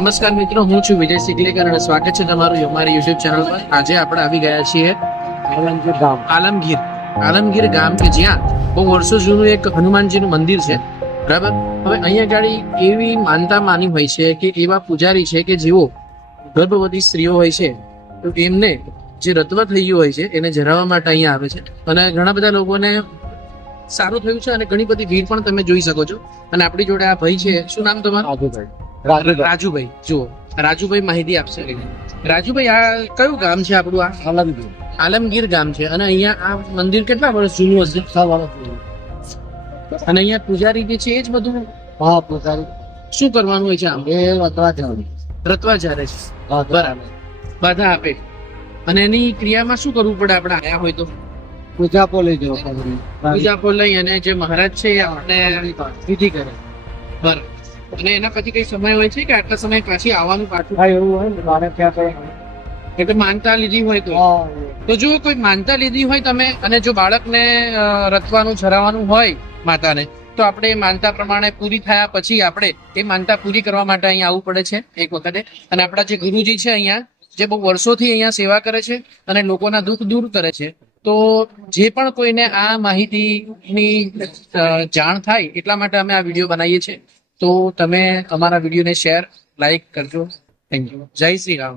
નમસ્કાર મિત્રો, હું છું વિજય સિકલેકર અને સ્વાગત છે તમારું અમારી યુટ્યુબ ચેનલ પર. આજે આપણે આવી ગયા છીએ આલમગીર ગામ કે જ્યાં બહુ વર્ષો જૂનું એક હનુમાનજીનું મંદિર છે. બરાબર. હવે અહીંયા ગાડી એવી માનતા માની હોય છે કે એવા પૂજારી છે કે જેઓ ગર્ભવતી સ્ત્રીઓ હોય છે તો એમને જે રત્વ થઈ ગયું હોય છે એને જરાવવા માટે અહીંયા આવે છે અને ઘણા બધા લોકોને સારું થયું છે અને ઘણી બધી ભીડ પણ તમે જોઈ શકો છો. અને આપણી જોડે આ ભાઈ છે, શું નામ તમારું? રાજુભાઈ. જુઓ, રાજુભાઈ માહિતી આપશે. રાજુભાઈ, આ કયું ગામ છે આપણું? આ આલમગીર ગામ છે. અને અહીંયા આ મંદિર કેટલા વર્ષ જૂનું હશે? 6 વર્ષ. અને અહીંયા પૂજારી જે છે એ જ બધું? હા, પૂજારી. શું કરવાનું હોય છે આમ? એ રતવા જવાનું. રતવા ચારે છે. બરાબર. બાધા આપે. અને એની ક્રિયામાં શું કરવું પડે આપણે આયા હોય તો? પૂજાપો લઈ જવો. પૂજાપો લઈ અને જે મહારાજ છે એ આપણે વિધિ કરે. બરાબર. અને એના પછી કઈ સમય હોય છે કે આટલા સમય પાછી આવવાનું પાછું? હા, એવું હોય ને. મારે ત્યાં કઈ એટલે માનતા લીધી હોય તો જો કોઈ માનતા લીધી હોય તમે અને જો બાળકને રચવાનું જરાવવાનું હોય માતાને, તો આપણે એ માનતા પ્રમાણે પૂરી થયા પછી આપણે એ માનતા પૂરી કરવા માટે અહીંયા આવવું પડે છે એક વખતે. અને આપણા જે ગુરુજી છે અહીંયા, જે બહુ વર્ષોથી અહીંયા સેવા કરે છે અને લોકોના દુઃખ દૂર કરે છે, તો જે પણ કોઈને આ માહિતીની જાણ થાય એટલા માટે અમે આ વિડીયો બનાવીએ છીએ. તો તમે અમારા વિડીયોને શેર, લાઈક કરજો. Thank you. જય શ્રી રામ.